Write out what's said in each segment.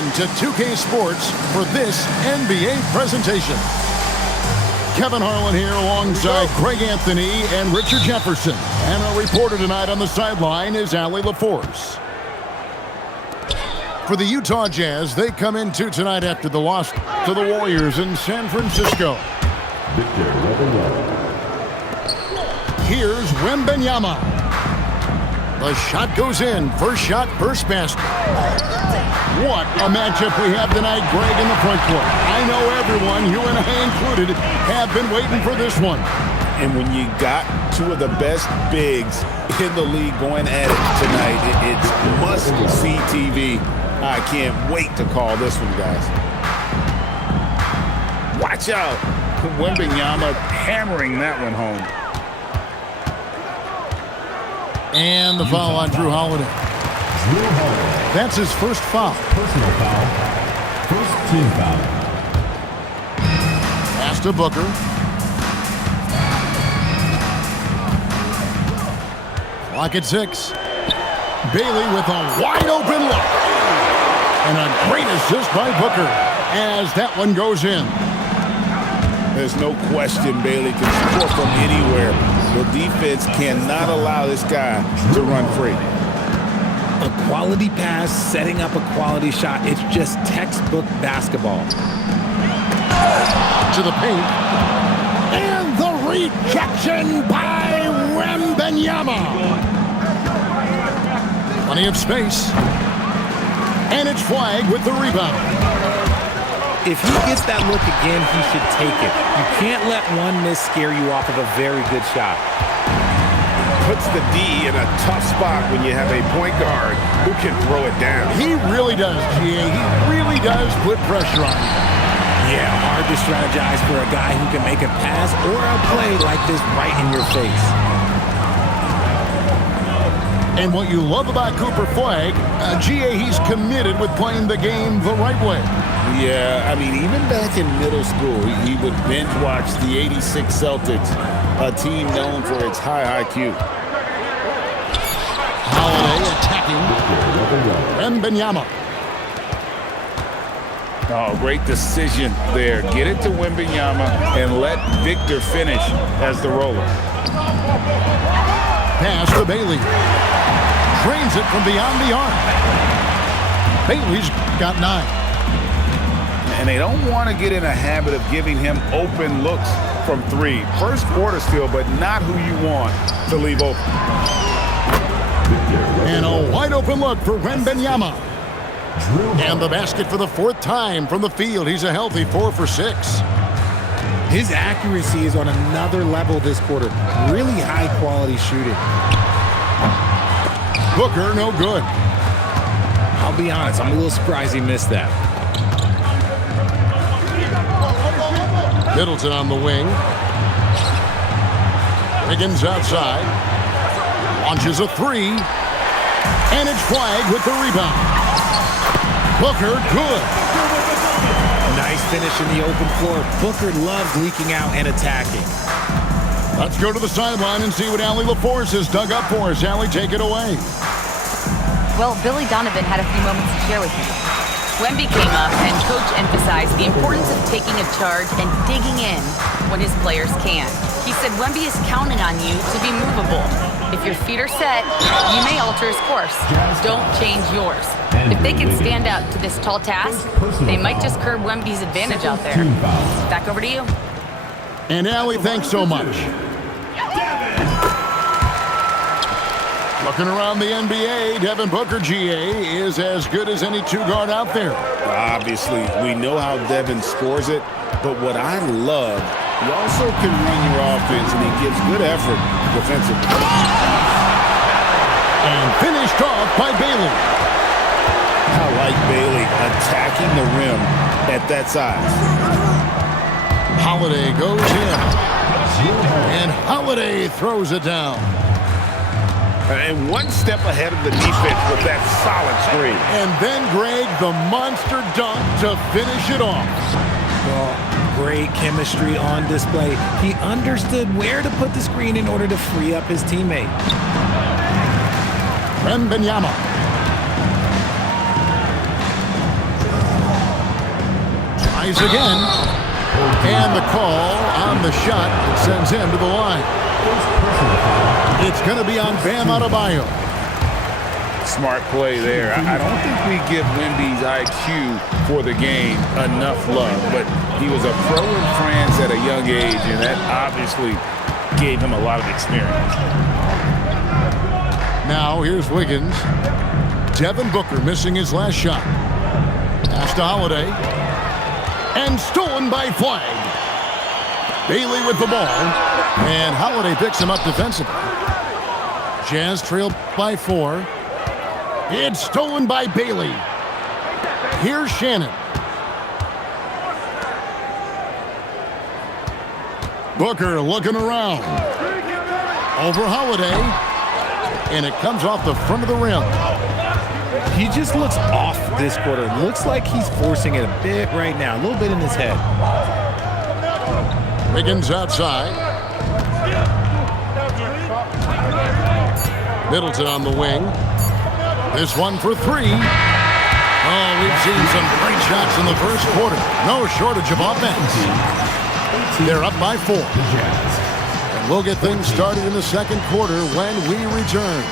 in to 2K Sports for this NBA presentation. Kevin Harlan here alongside Greg Anthony and Richard Jefferson. And our reporter tonight on the sideline is Allie LaForce. For the Utah Jazz, they come into tonight after the loss to the Warriors in San Francisco. Here's Wembanyama. The shot goes in. First shot, first basket. What a matchup we have tonight, Greg, in the front court. I know everyone, you and I included, have been waiting for this one. And when you got two of the best bigs in the league going at it tonight, it's must-see TV. I can't wait to call this one, guys. Watch out. Wembanyama hammering that one home. And the foul on Drew Holiday. That's his first foul. Personal foul. First team foul. Pass to Booker. Clock at 6. Bailey with a wide open look. And a great assist by Booker as that one goes in. There's no question Bailey can score from anywhere. The defense cannot allow this guy to run free. A quality pass, setting up a quality shot. It's just textbook basketball. To the paint. And the rejection by Wembanyama. Plenty of space. And it's flagged with the rebound. If he gets that look again, he should take it. You can't let one miss scare you off of a very good shot. Puts the D in a tough spot when you have a point guard who can throw it down. He really does, GA. He really does put pressure on you. Yeah, hard to strategize for a guy who can make a pass or a play like this right in your face. And what you love about Cooper Flag, GA, he's committed with playing the game the right way. Yeah, I mean, even back in middle school, he would binge watch the '86 Celtics, a team known for its high IQ. Holiday attacking. Wembanyama. Oh, great decision there. Get it to Wembanyama and let Victor finish as the roller. Pass to Bailey. Drains it from beyond the arc. Bailey's got 9. And they don't want to get in a habit of giving him open looks from 3. First quarter still, but not who you want to leave open. And a wide open look for Wembanyama. And the basket for the 4th time from the field. He's a healthy 4 for 6. His accuracy is on another level this quarter. Really high quality shooting. Booker, no good. I'll be honest, I'm a little surprised he missed that. Middleton on the wing. Wiggins outside. Launches a 3. And it's flagged with the rebound. Booker, good. Nice finish in the open floor. Booker loves leaking out and attacking. Let's go to the sideline and see what Allie LaForce has dug up for us. Allie, take it away. Well, Billy Donovan had a few moments to share with me. Wemby came up and Coach emphasized the importance of taking a charge and digging in when his players can. He said Wemby is counting on you to be movable. If your feet are set, you may alter his course. Don't change yours. If they can stand up to this tall task, they might just curb Wemby's advantage out there. Back over to you. And Allie, thanks so much. Looking around the NBA, Devin Booker, GA, is as good as any 2-guard out there. Obviously, we know how Devin scores it, but what I love, he also can run your offense, and he gives good effort defensively. And finished off by Bailey. I like Bailey attacking the rim at that size. Holiday goes in. And Holiday throws it down. And one step ahead of the defense with that solid screen. And then, Greg, the monster dunk to finish it off. Well, great chemistry on display. He understood where to put the screen in order to free up his teammate. Wembanyama. tries again. And the call on the shot that sends him to the line. It's going to be on Bam Adebayo. Smart play there. I don't think we give Wemby's IQ for the game enough love, but he was a pro in France at a young age, and that obviously gave him a lot of experience. Now here's Wiggins. Devin Booker missing his last shot. Pass to Holiday. And stolen by Flag. Bailey with the ball. And Holiday picks him up defensively. Jazz trailed by 4. It's stolen by Bailey. Here's Shannon. Booker looking around. Over Holiday. And it comes off the front of the rim. He just looks off this quarter. Looks like he's forcing it a bit right now. A little bit in his head. Wiggins outside. Middleton on the wing. This one for 3. Oh, we've seen some great shots in the first quarter. No shortage of offense. They're up by 4. And we'll get things started in the second quarter when we return.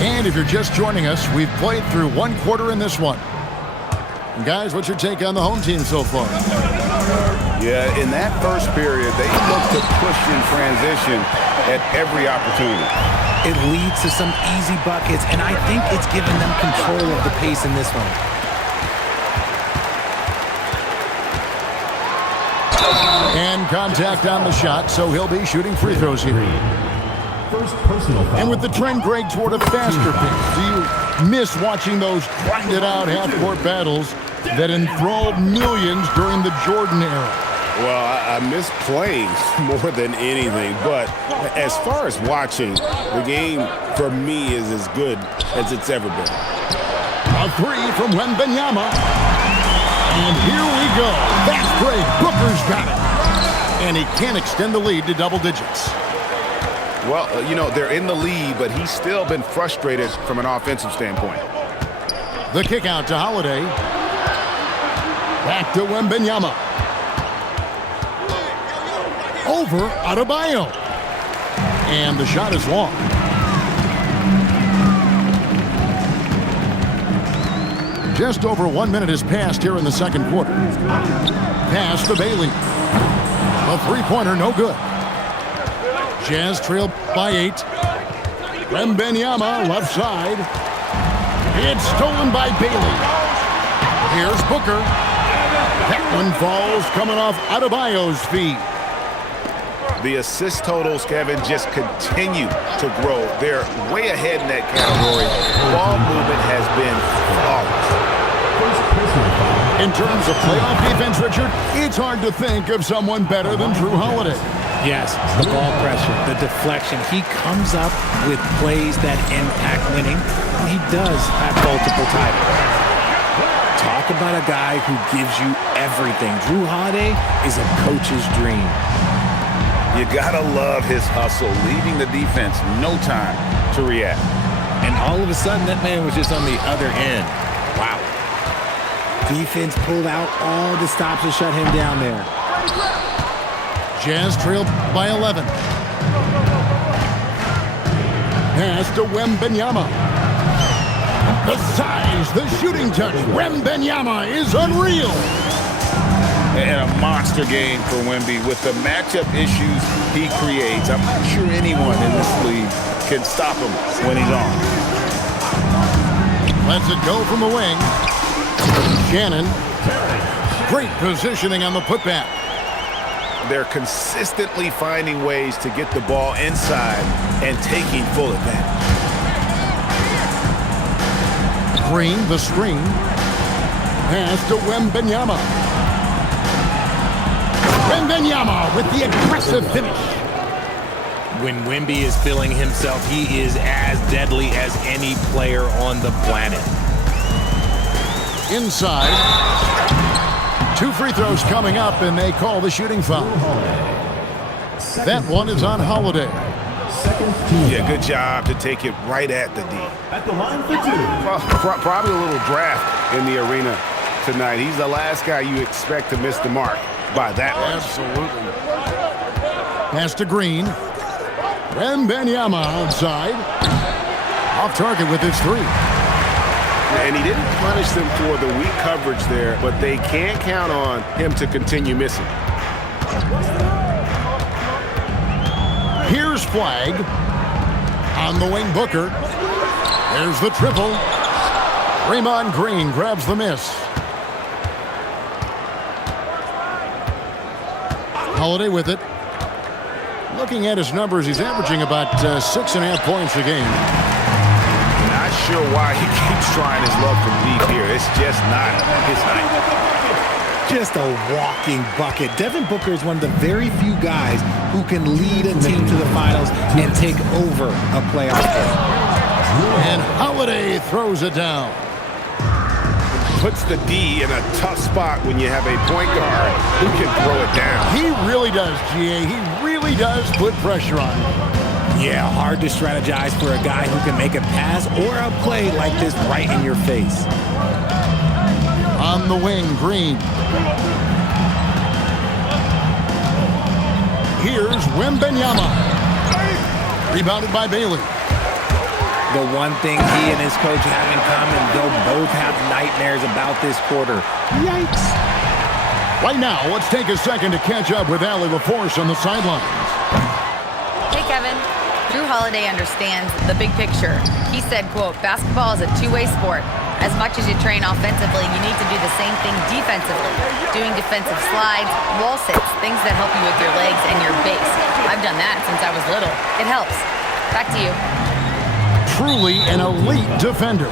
And if you're just joining us, we've played through 1 quarter in this one. And guys, what's your take on the home team so far? Yeah, in that first period, they looked to push in transition at every opportunity. It leads to some easy buckets, and I think it's given them control of the pace in this one. And contact on the shot, so he'll be shooting free throws here. First personal foul. And with the trend, Greg, toward a faster pace, do you miss watching those grinded-out half-court battles that enthralled millions during the Jordan era? Well, I miss playing more than anything, but as far as watching, the game for me is as good as it's ever been. A 3 from Wembanyama. And here we go. That's great. Booker's got it. And he can't extend the lead to double digits. Well, you know, they're in the lead, but he's still been frustrated from an offensive standpoint. The kick out to Holiday. Back to Wembanyama. Over Adebayo. And the shot is long. Just over 1 minute has passed here in the second quarter. Pass to Bailey. A three-pointer, no good. Jazz trailed by 8. Wembanyama, left side. It's stolen by Bailey. Here's Booker. That one falls coming off Adebayo's feet. The assist totals, Kevin, just continue to grow. They're way ahead in that category. Ball movement has been flawless. In terms of playoff defense, Richard, it's hard to think of someone better than Drew Holiday. Yes, the ball pressure, the deflection. He comes up with plays that impact winning. He does have multiple titles. Talk about a guy who gives you everything. Drew Holiday is a coach's dream. You gotta love his hustle, leaving the defense no time to react. And all of a sudden, that man was just on the other end. Wow. Defense pulled out all the stops to shut him down there. Jazz trailed by 11. Pass to Wembanyama. The size, the shooting touch. Wembanyama is unreal. And a monster game for Wemby with the matchup issues he creates. I'm not sure anyone in this league can stop him when he's on. Lets it go from the wing. Shannon. Great positioning on the putback. They're consistently finding ways to get the ball inside and taking full advantage. Green, the screen. Pass to Wembanyama. Wembanyama with the aggressive finish. When Wemby is feeling himself, he is as deadly as any player on the planet. Inside. 2 free throws coming up, and they call the shooting foul. That one is on Holiday. second team. Yeah, good job to take it right at the D. At the line for two. Well, probably a little draft in the arena tonight. He's the last guy you expect to miss the mark by that much. Absolutely. Pass to Green. Wembanyama outside. Off target with his three. And he didn't punish them for the weak coverage there, but they can't count on him to continue missing. Here's Flag. On the wing, Booker. There's the triple. Draymond Green grabs the miss. Holiday with it. Looking at his numbers, he's averaging about 6.5 points a game. Not sure why he keeps trying his luck from deep here. It's just not his night. Just a walking bucket. Devin Booker is one of the very few guys who can lead a team to the finals and take over a playoff game. And Holiday throws it down. Puts the D in a tough spot when you have a point guard who can throw it down. He really does, GA. He really does put pressure on him. Yeah, hard to strategize for a guy who can make a pass or a play like this right in your face. On the wing, Green. Here's Wembanyama. Rebounded by Bailey. The one thing he and his coach have in common, they'll both have nightmares about this quarter. Yikes. Right now, let's take a second to catch up with Allie LaForce on the sidelines. Hey, Kevin. Drew Holiday understands the big picture. He said, quote, basketball is a two-way sport. As much as you train offensively, you need to do the same thing defensively. Doing defensive slides, wall sits, things that help you with your legs and your base. I've done that since I was little. It helps. Back to you. Truly an elite defender.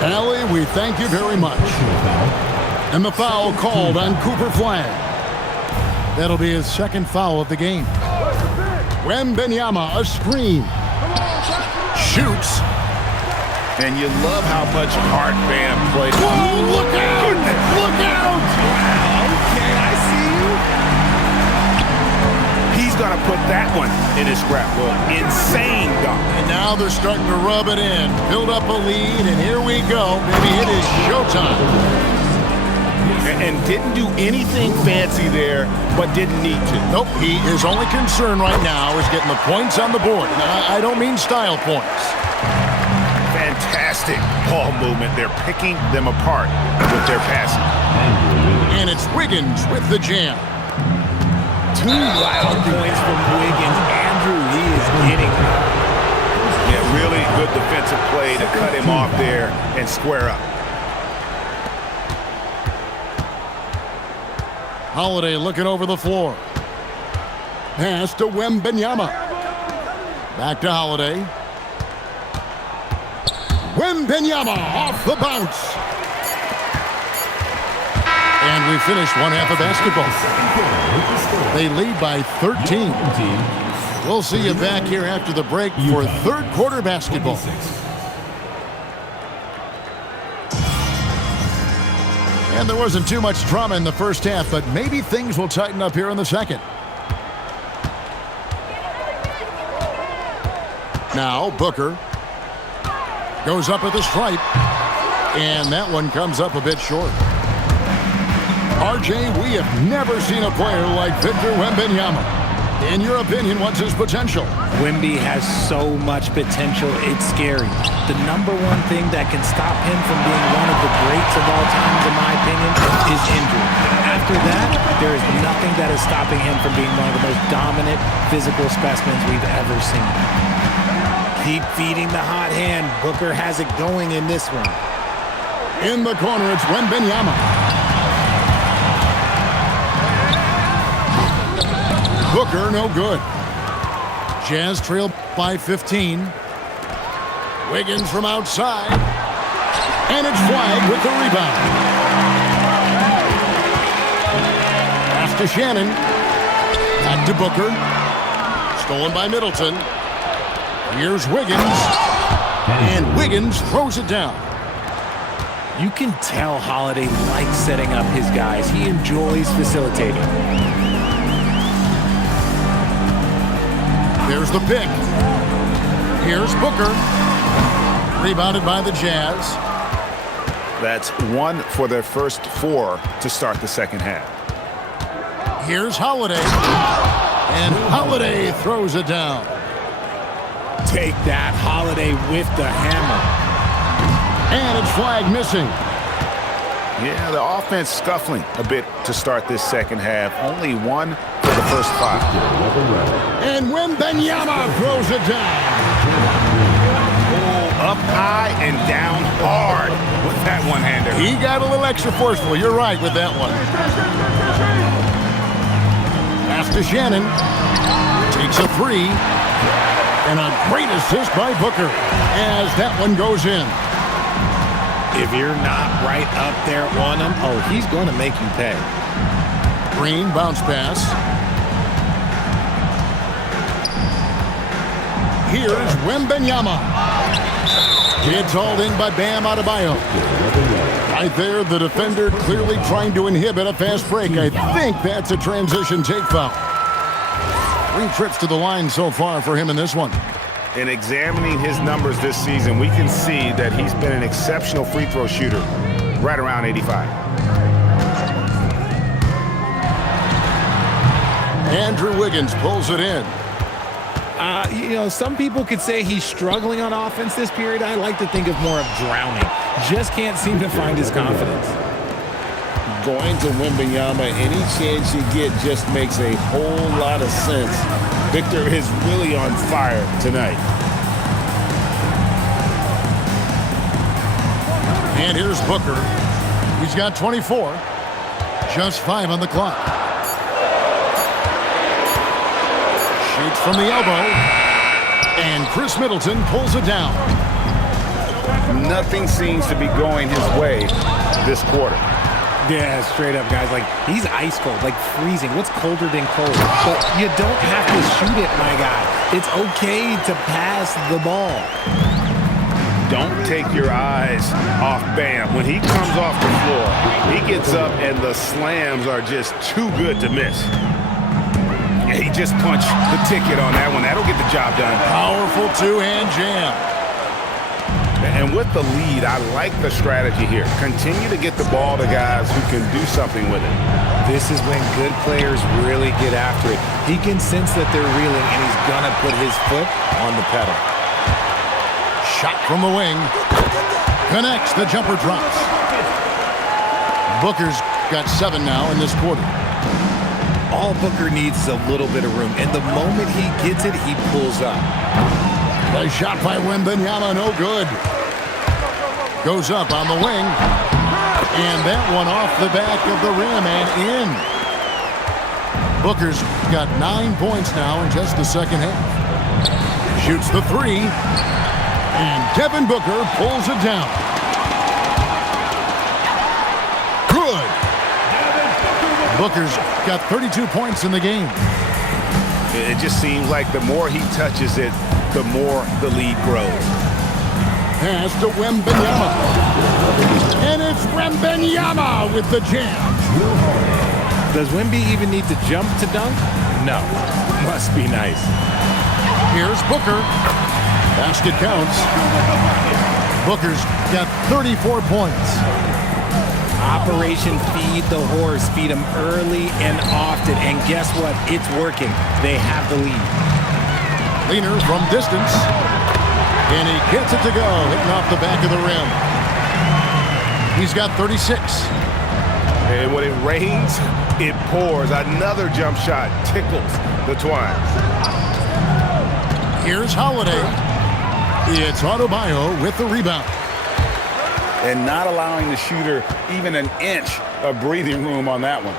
Allie, we thank you very much. And the foul called on Cooper Flag. That'll be his second foul of the game. Wembanyama, a screen. Shoots. And you love how much heart Bam plays. Whoa, look out! Look out! Okay, I see you. He's going to put that one in his scrapbook. Insane dunk. And now they're starting to rub it in. Build up a lead, and here we go. Maybe it is showtime. And didn't do anything fancy there, but didn't need to. Nope, his only concern right now is getting the points on the board. I don't mean style points. Fantastic ball movement. They're picking them apart with their passing. And it's Wiggins with the jam. 2 wild points from Wiggins. Andrew, he is getting it. Yeah, really good defensive play to cut him off there and square up. Holiday looking over the floor. Pass to Wembanyama. Back to Holiday. Wembanyama off the bounce. And we finished one half of basketball. They lead by 13. We'll see you back here after the break for third quarter basketball. And there wasn't too much drama in the first half, but maybe things will tighten up here in the second. Now Booker goes up at the stripe, and that one comes up a bit short. RJ, we have never seen a player like Victor Wembanyama. In your opinion, what's his potential? Wemby has so much potential, it's scary. The number one thing that can stop him from being one of the greats of all times, in my opinion, is injury. After that, there is nothing that is stopping him from being one of the most dominant physical specimens we've ever seen. Keep feeding the hot hand. Booker has it going in this one. In the corner, it's Wembanyama. Booker, no good. Jazz trail by 15. Wiggins from outside. And it's Flag with the rebound. Pass to Shannon. Back to Booker. Stolen by Middleton. Here's Wiggins. And Wiggins throws it down. You can tell Holiday likes setting up his guys. He enjoys facilitating. There's the pick. Here's Booker. Rebounded by the Jazz. That's 1 for their first 4 to start the second half. Here's Holiday. And Holiday throws it down. Take that, Holiday with the hammer. And it's flag missing. Yeah, the offense scuffling a bit to start this second half. Only 1 for the first 5. And Wembanyama throws it down. Up high and down hard with that one-hander. He got a little extra forceful. You're right with that one. Pass to Shannon. Takes a 3. And a great assist by Booker as that one goes in. If you're not right up there on him, oh, he's going to make you pay. Green bounce pass. Here's Wembanyama. It's hauled in by Bam Adebayo. Right there, the defender clearly trying to inhibit a fast break. I think that's a transition take foul. 3 trips to the line so far for him in this one. In examining his numbers this season, we can see that he's been an exceptional free throw shooter, right around 85. Andrew Wiggins pulls it in. Some people could say he's struggling on offense this period. I like to think of more of drowning. Just can't seem to find his confidence. Going to Wembanyama, any chance you get just makes a whole lot of sense. Victor is really on fire tonight. And here's Booker. He's got 24. Just 5 on the clock. Shoots from the elbow. And Chris Middleton pulls it down. Nothing seems to be going his way this quarter. Yeah, straight up, guys. Like, he's ice cold, like freezing. What's colder than cold? But you don't have to shoot it, my guy. It's okay to pass the ball. Don't take your eyes off Bam. When he comes off the floor, he gets up and the slams are just too good to miss. He just punched the ticket on that one. That'll get the job done. Powerful two-hand jam. And with the lead, I like the strategy here. Continue to get the ball to guys who can do something with it. This is when good players really get after it. He can sense that they're reeling, and he's going to put his foot on the pedal. Shot from the wing. Connects. The jumper drops. Booker's got 7 now in this quarter. All Booker needs is a little bit of room, and the moment he gets it, he pulls up. Nice shot by Wembanyama, no good. Goes up on the wing, and that one off the back of the rim and in. Booker's got 9 points now in just the second half. Shoots the 3, and Devin Booker pulls it down. Good. Booker's got 32 points in the game. It just seems like the more he touches it, the more the lead grows. Pass to Wembanyama. And it's Wembanyama with the jam. Does Wemby even need to jump to dunk? No. Must be nice. Here's Booker. Basket counts. Booker's got 34 points. Operation Feed the Horse. Feed him early and often. And guess what? It's working. They have the lead. Leaner from distance. And he gets it to go, hitting off the back of the rim. He's got 36. And when it rains, it pours. Another jump shot tickles the twine. Here's Holiday. It's Adebayo with the rebound. And not allowing the shooter even an inch of breathing room on that one.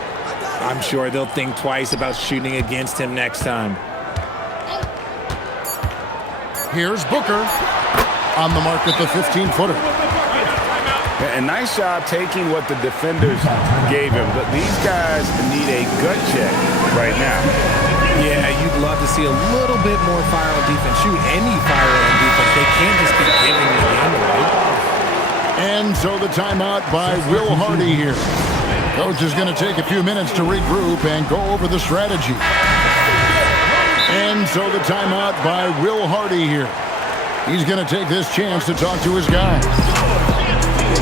I'm sure they'll think twice about shooting against him next time. Here's Booker on the mark at the 15-footer. And nice job taking what the defenders gave him. But these guys need a gut check right now. Yeah, you'd love to see a little bit more fire on defense. Shoot any fire on defense. They can't just be giving the game away. And so the timeout by Will Hardy here. Coach is going to take a few minutes to regroup and go over the strategy. And And so the timeout by Will Hardy here. He's going to take this chance to talk to his guys.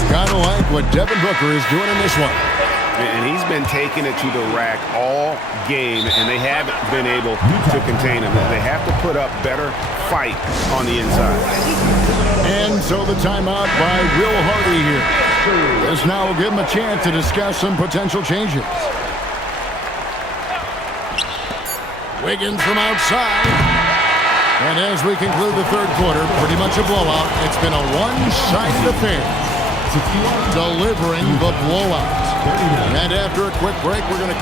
Kind of like what Devin Booker is doing in this one. And he's been taking it to the rack all game, and they haven't been able to contain him. They have to put up better fight on the inside. And so the timeout by Will Hardy here. This now will give him a chance to discuss some potential changes. Wiggins from outside. And as we conclude the third quarter, pretty much a blowout. It's been a one-sided affair. Delivering the blowout. And after a quick break, we're going to...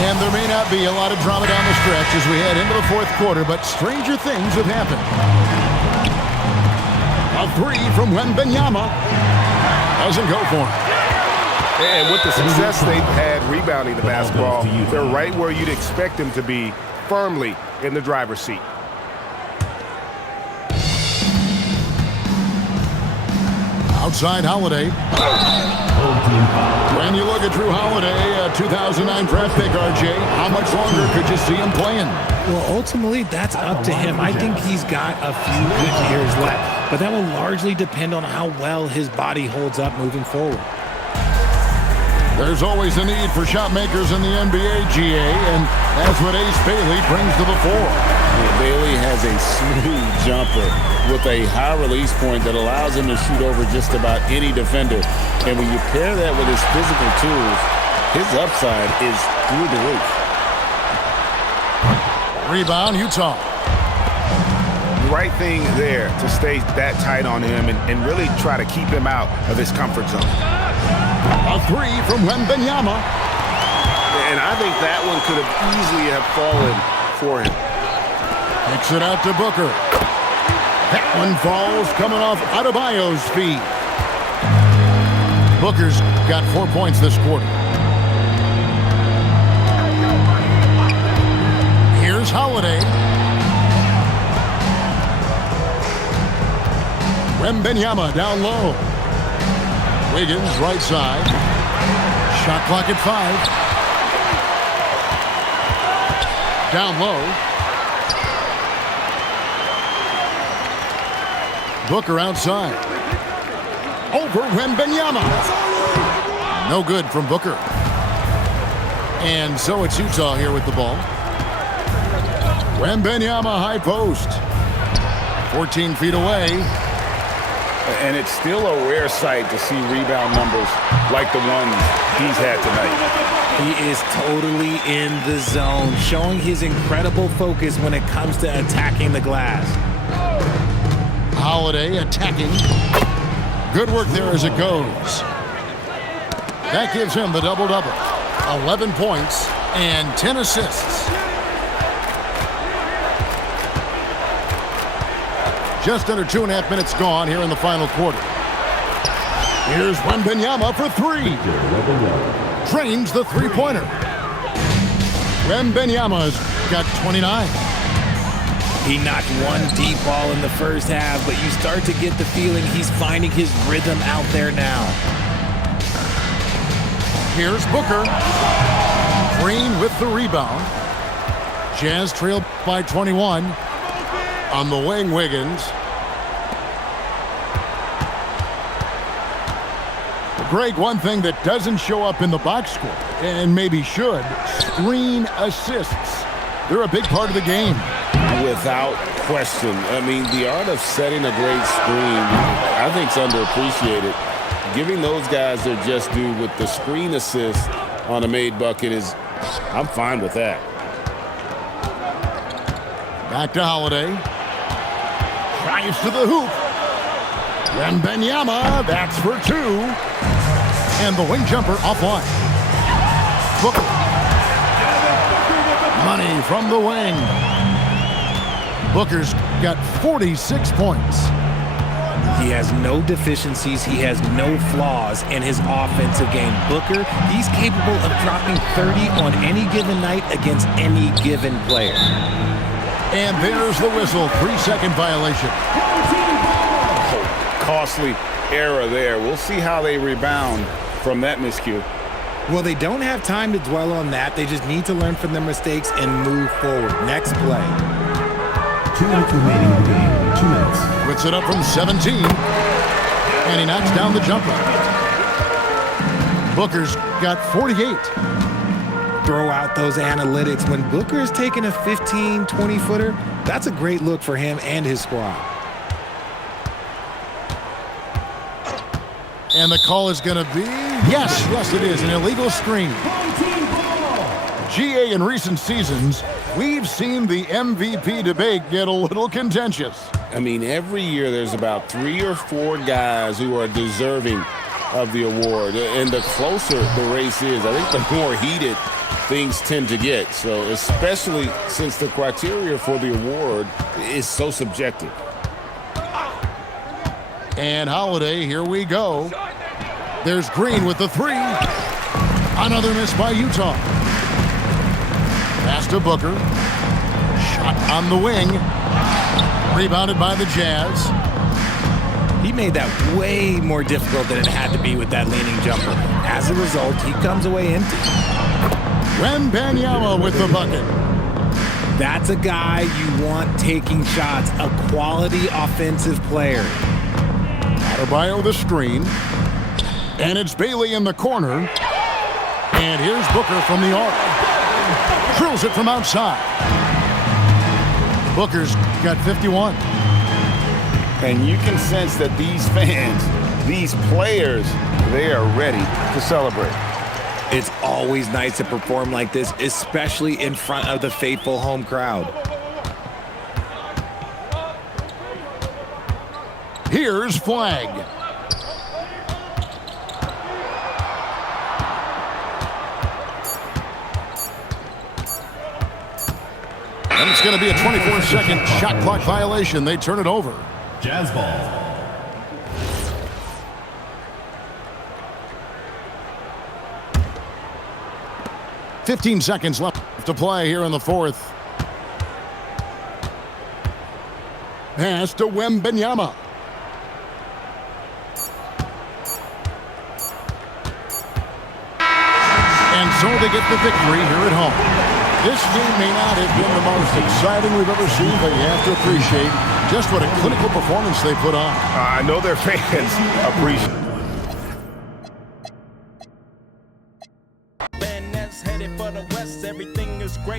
And there may not be a lot of drama down the stretch as we head into the fourth quarter, but stranger things have happened. A three from Wembanyama. Doesn't go for him. And with the success they've had rebounding the basketball, they're right where you'd expect them to be, firmly in the driver's seat. Outside Holiday. When you look at Drew Holiday, a 2009 draft pick, RJ, how much longer could you see him playing? Well, ultimately, that's up to him. I think he's got a few good years left, but that will largely depend on how well his body holds up moving forward. There's always a need for shot makers in the NBA, GA, and that's what Ace Bailey brings to the fore. Bailey has a smooth jumper with a high release point that allows him to shoot over just about any defender. And when you pair that with his physical tools, his upside is through the roof. Rebound, Utah. Right thing there to stay that tight on him and really try to keep him out of his comfort zone. A three from Wembanyama. And I think that one could have easily have fallen for him. Kicks it out to Booker. That one falls coming off Adebayo's feet. Booker's got 4 points this quarter. Here's Holiday. Wembanyama down low. Wiggins right side. Shot clock at 5. Down low. Booker outside. Over Wembanyama. No good from Booker. And so it's Utah here with the ball. Wembanyama high post. 14 feet away. And it's still a rare sight to see rebound numbers like the ones he's had tonight. He is totally in the zone, showing his incredible focus when it comes to attacking the glass. Holiday attacking. Good work there as it goes. That gives him the double-double. 11 points and 10 assists. Just under 2.5 minutes gone here in the final quarter. Here's Wembanyama for three. Drains the three-pointer. Wembanyama's got 29. He knocked one deep ball in the first half, but you start to get the feeling he's finding his rhythm out there now. Here's Booker. Green with the rebound. Jazz trailed by 21. On the wing, Wiggins. Greg, one thing that doesn't show up in the box score, and maybe should, screen assists. They're a big part of the game. Without question. I mean, the art of setting a great screen, I think, is underappreciated. Giving those guys their just due with the screen assist on a made bucket is, I'm fine with that. Back to Holiday. Drives to the hoop. Wembanyama, that's for two. And the wing jumper offline. Booker. Money from the wing. Booker's got 46 points. He has no deficiencies. He has no flaws in his offensive game. Booker, he's capable of dropping 30 on any given night against any given player. And there's the whistle. 3-second violation. Costly error there. We'll see how they rebound from that miscue. Well, they don't have time to dwell on that. They just need to learn from their mistakes and move forward. Next play. 2 minutes remaining in the game. 2 minutes. Puts it up from 17. And he knocks down the jumper. Booker's got 48. Throw out those analytics. When Booker is taking a 15, 20-footer, that's a great look for him and his squad. And the call is going to be, yes, it is, an illegal screen. GA, in recent seasons, we've seen the MVP debate get a little contentious. I mean, every year there's about 3 or 4 guys who are deserving of the award. And the closer the race is, I think the more heated things tend to get. So especially since the criteria for the award is so subjective. And Holiday, here we go. There's Green with the 3. Another miss by Utah. Pass to Booker. Shot on the wing. Rebounded by the Jazz. He made that way more difficult than it had to be with that leaning jumper. As a result, he comes away empty. Wembanyama with the bucket. That's a guy you want taking shots, a quality offensive player. Adebayo the screen. And it's Bailey in the corner. And here's Booker from the arc. Drills it from outside. Booker's got 51. And you can sense that these fans, these players, they are ready to celebrate. It's always nice to perform like this, especially in front of the faithful home crowd. Here's Flag. And it's going to be a 24-second shot clock violation. They turn it over. Jazz ball. Fifteen seconds left to play here in the fourth. Pass to Wembanyama. And so they get the victory here at home. This game may not have been the most exciting we've ever seen, but you have to appreciate just what a clinical performance they put on. I know their fans appreciate it. Van Ness headed for the west, everything is great.